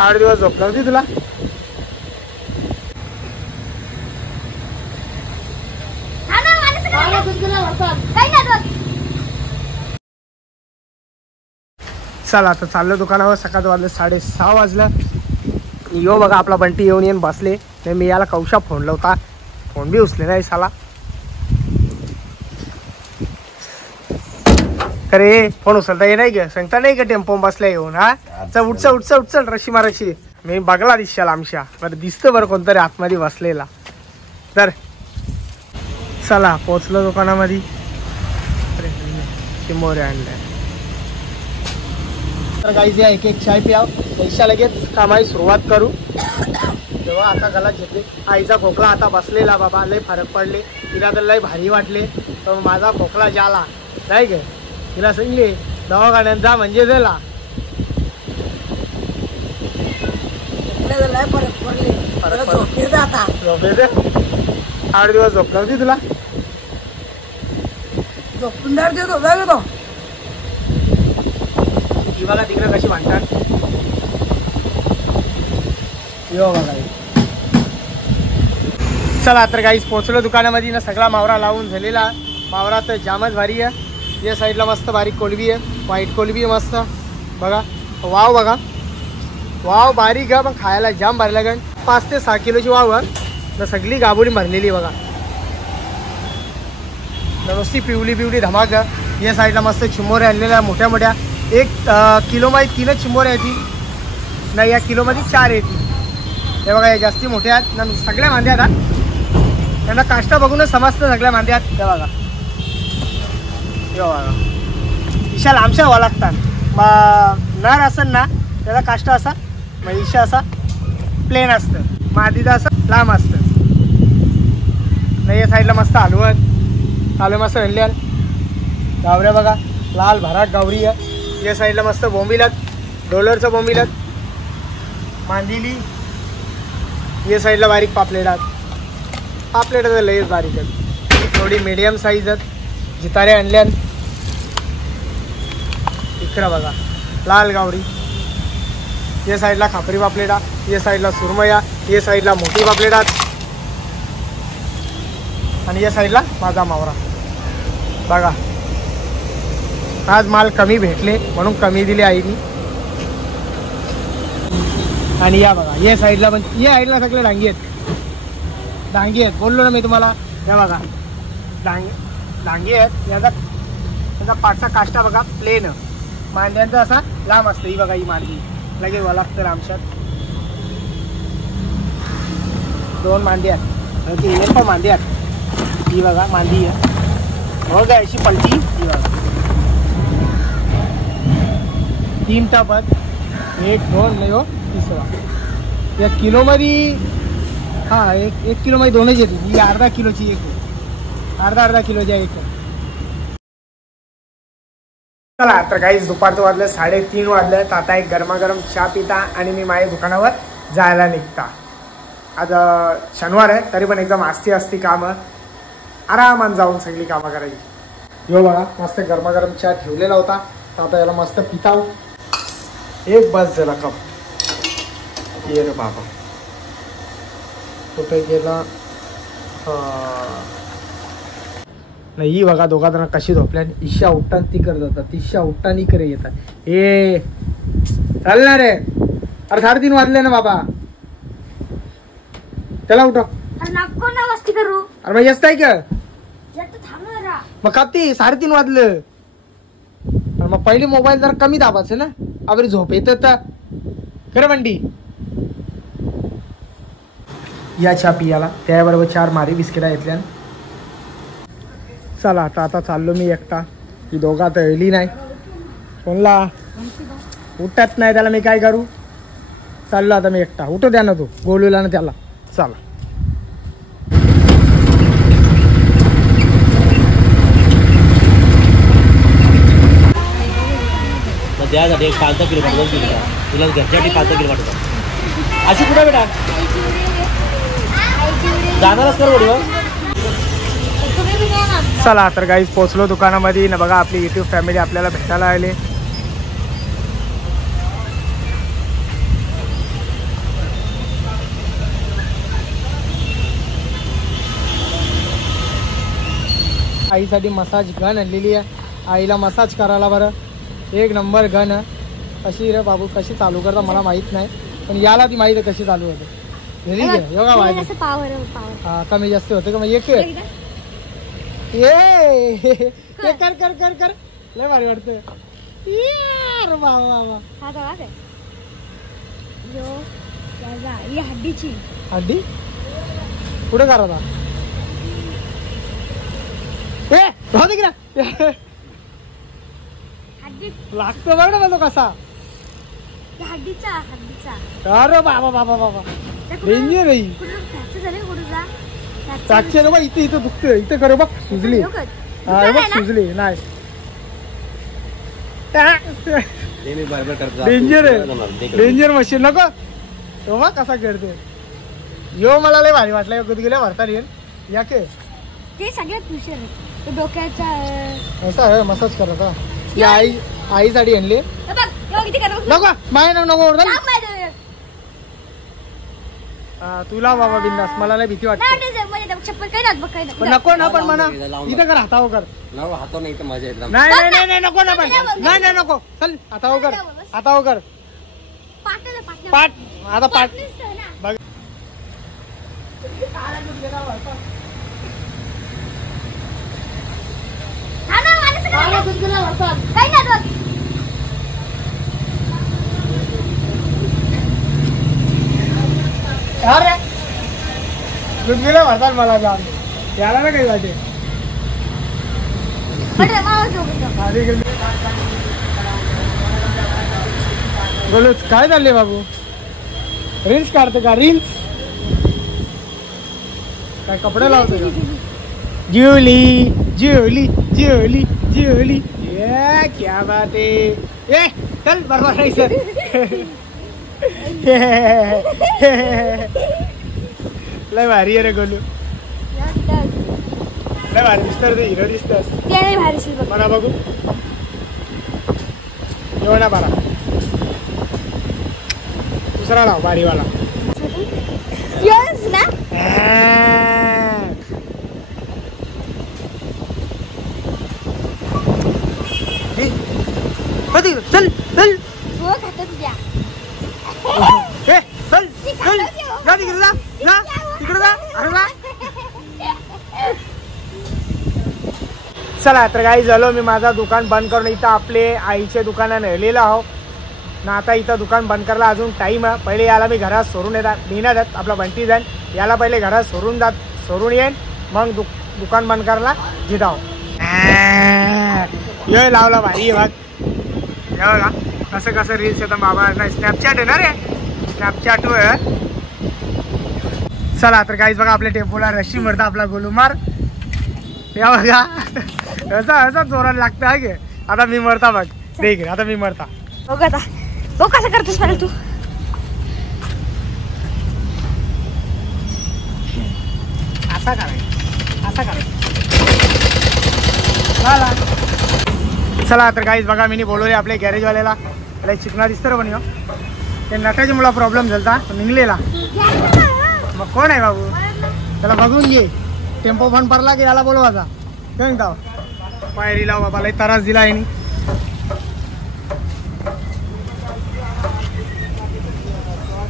8 दिवस झोप नव्हती तुला? चला आता चाललो दुकानावर. सकाळ वाजले 6:30 वाजलं. यो बघा आपला बंटी येऊन बसले. नाही मी याला कौशा फोन लावता, फोन बी उचले नाही साला. अरे फोन उचलता ये नाही ग, सांगता नाही का टेम्पो बसल्या येऊन. हा चल उठ उठ उठ चल रशी मारायची. मी बघला दिसशाल आमच्या बरं दिसतं बरं कोणतरी आतमध्ये बसलेला. तर चला पोचलो दुकानामध्ये. चिंबोरे आणल्या. तर गाईज या एक चाय प्याव, पैसा लगेच कामाची सुरुवात करू. तेव्हा आता गलाच घेतले. आईचा खोकला आता बसलेला बाबा, लय फरक पडले. तिला तर लय भारी वाटले. तर माझा खोकला जाला नाही ग, तिला सांगले दवाखान्यात जा म्हणजे झाला. झोपेत 8 दिवस झोप नव्हती तुला? झोपून देतो बघा तिकडे कशी म्हणतात. यो बघा चला तर काहीच पोचलो दुकानामध्ये ना. सगळा मावरा लावून झालेला. मावरा तर जामच भारी आहे. या साईडला मस्त बारीक कोलबी आहे, व्हाईट कोलबी आहे मस्त बघा. वाव बघा, वाव बारीक आहे पण खायला जाम भारी लागेल. 5 ते 6 किलोची वाव आहे तर सगळी गाबोळी भरलेली बघा. नुसती पिवली धमाक आहे. या साईडला मस्त चिंबोऱ्या आणलेल्या मोठ्या मोठ्या. 1 किलोमध्ये 3 चिंबोऱ्या येतील नाही, या किलोमध्ये 4 येतील. हे बघा, या जास्ती मोठ्या आहेत ना, सगळ्या मांद्या आहेत. त्यांना काष्टा बघूनच समजतं सगळ्या मांद्या आहेत. हे बघा, हे बघा ईशा लांबशा व्हावं लागतात. नर असेल ना त्याचा काष्टा असा, मग ईशा असा प्लेन असतं, मादीचा असं लांब असतं. नाही या साईडला मस्त हलवत मस्त हल्ल्यान गावऱ्या बघा, लाल भराट गावरी आहे. या साईडला मस्त बोंबिलात, डॉलरचं बोंबिलात मांदिली. या साईडला बारीक पापलेटात तर लयच बारीक आहेत. थोडी मीडियम साईज आहेत. जितारे आणल्यान. इकडं बघा लाल गावरी. या साईडला खापरी पापलेटा, या साईडला सुरमया, या साईडला मोठी पापलेटात आणि या साईडला माझा मावरा बघा. आज माल कमी भेटले म्हणून कमी दिले आईनी. आणि या बघा या साईडला पण, या साईडला सगळे डांगी आहेत बोललो ना मी तुम्हाला. या बघा डांगी आहेत. याचा पाठचा काष्टा बघा प्लेन, मांड्यांचा असा लांब असतं. ही बघा ही मांडी लगे वलागतं आमच्यात. 2 मांडी आहेत, ती पण मांडी आहेत. ही बघा मांडी आहे बघा, अशी पलटी. ही बघा 3 टप आहेत. 1 2 नाही हो, तिसरा. या किलोमध्ये हां 1 किलोमध्ये 2च येते. ही अर्धा किलोची एक, अर्धा किलोची एक. चला तर काहीच दुपारचं वाजलं 3:30 वाजलं. तर आता एक गरमागरम चहा पिता आणि मी माझ्या दुकानावर जायला निघता. आज शनिवार आहे तरी पण एकदम आस्ती कामं, आरामात जाऊन सगळी कामं करायची. यो बघा मस्त गरमागरम चहा ठेवलेला होता. तर आता याला मस्त पिताव. एक बस झाला कप. ये रे बाबा कुठे गेला. नाही ही बघा दोघा जण कशी झोपल्या. ईशा उठताना ती करत होता, तिशा उठताना इकडे येतात. ए चालणार रे. अरे 3:30 वाजले ना बाबा, त्याला उठव. अरे मग येत आहे का मग कापती. 3:30 वाजलं. मग पहिले मोबाईल जरा कमी दाबायचं ना. अबरी झोप येत खरं बंडी. या चहा पियाला त्याबरोबर 4 मारी बिस्किटा घेतल्या. चला आता चाललो मी एकटा. ही दोघा तर येली नाही, कोणला उठत नाही त्याला मी काय करू. चाललो आता मी एकटा. उठो द्या ना, तो बोलवला ना त्याला. चला त्यासाठी 5 किलो पाठवतो तुला घरच्यासाठी 5 किलो पाठवतो. अशी कुठं बेटा जाणारच कर बोल. चला तर गाईज पोहोचलो दुकानामध्ये ना. बघा आपली युट्यूब फॅमिली आपल्याला भेटायला आले. आईसाठी मसाज गन आणलेली आहे. आईला मसाज करायला बरं एक नंबर गन आहे. कशी रे बाबू कशी चालू करता मला माहित नाही, पण याला ती माहिती आहे कशी चालू होते. घरी घे योगा माहिती हा कमी जास्त होते का मग एक ये कर कर कर कर लय भारी वाटतं. यार वा वा वा. हड्डी कुठे करा लागतो बघ ना तो कसा. अरे बाबा बाबा बाबा डेंजर आहे. साक्षी बघ इथे इथं दुखतोय. इथे कर बघ सुजली. हा बघ सुजली नाही. डेंजर आहे डेंजर मशीन नको. तो बघ कसा खेळतोय. यो मला लय भारी वाटलं. कधी गेल्या भरता येईल या के ते सगळ्यात हुशार आहे. डोक्याचा असा आहे मसाज करत. आई आईसाठी आणली नको माय नको तुला बाबा बिंदास. मला नाही भीती वाटते. नको ना पण म्हणा इथं कर हातावर कर. नाही नाही नाही नको ना पण नाही नाही नको चल हातावर कर हातावर कर. पाठ आता पाठ बघ. अरे गुदगुल्या भरतात मला जाम. याला ना काही वाटे बोलू काय चालले बाबू. रील्स काढतो का रील्स काय कपडे लावतो का. ज्युली ज्युली ज्युली ज्युली ये क्या बात है. ए चल बरोबर नाही सर. लय भारी आहे रे गोलू. लय भारी दिसतं रे. हिरो दिसतस मला बघू. एवढा बारा दुसरा लाव बारीवाला. चल चल चल चल जा तिकडे जा जा तिकडे जा. अरे वा चला तर काही झालो. मी माझा दुकान बंद करून इथं आपले आईचे दुकान नेलेलं आहो ना. आता इथं दुकान बंद करायला अजून टाईम आहे. पहिले याला मी घरात सोडून नेणार आपला बंटी जाईन. याला पहिले घरात सोडून येईन मग दुकान बंद करायला घेत आहो. ये लावला भाई बघ बघा कसं कसं रील्स येतं बाबा. नाही स्नॅपचॅट आहे ना रे. स्नॅपचॅट आहे. चला तर काहीच बघा आपल्या टेम्पोला रशी मरता आपला गोलूमार. या बघा असं असं जोरात लागतं आहे गे. आता मी मरता बघ ठीक आहे. आता मी मरता बघ आता तो कसं करतोस मला तू. असा करायचं असा करायचं. चला तर काहीच बघा मी बोलवले आपल्या गॅरेजवाल्याला. त्याला चिकना दिसतं पण ते नटाची मला प्रॉब्लेम झाला निघलेला. मग कोण आहे बाबू त्याला बघून घे. टेम्पो बंद पडला की याला बोलवायचा. काय का पायरी लाव बाबा. लय त्रास दिला आहे.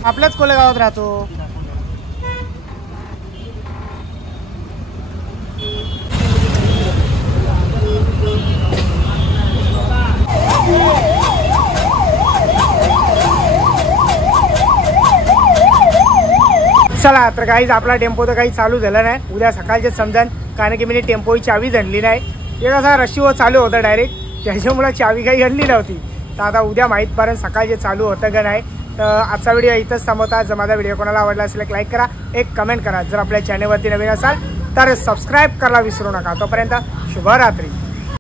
आपल्याच कोलेगावात राहतो. चला तर काहीच आपला टेम्पो तर काही चालू झाला नाही. उद्या सकाळचे समजन कारण की मी टेम्पोची चावी आणली नाही. ते कसा रशीवर चालू होतं डायरेक्ट त्याच्यामुळे चावी काही आणली नव्हती. तर आता उद्या माहीतपर्यंत सकाळचे चालू होतं का नाही. तर आजचा व्हिडिओ इथंच थांबवता. जर माझा व्हिडिओ कोणाला आवडला असेल एक लाईक करा एक कमेंट करा. जर आपल्या चॅनलवरती नवीन असाल तर सबस्क्राईब करायला विसरू नका. तोपर्यंत शुभरात्री.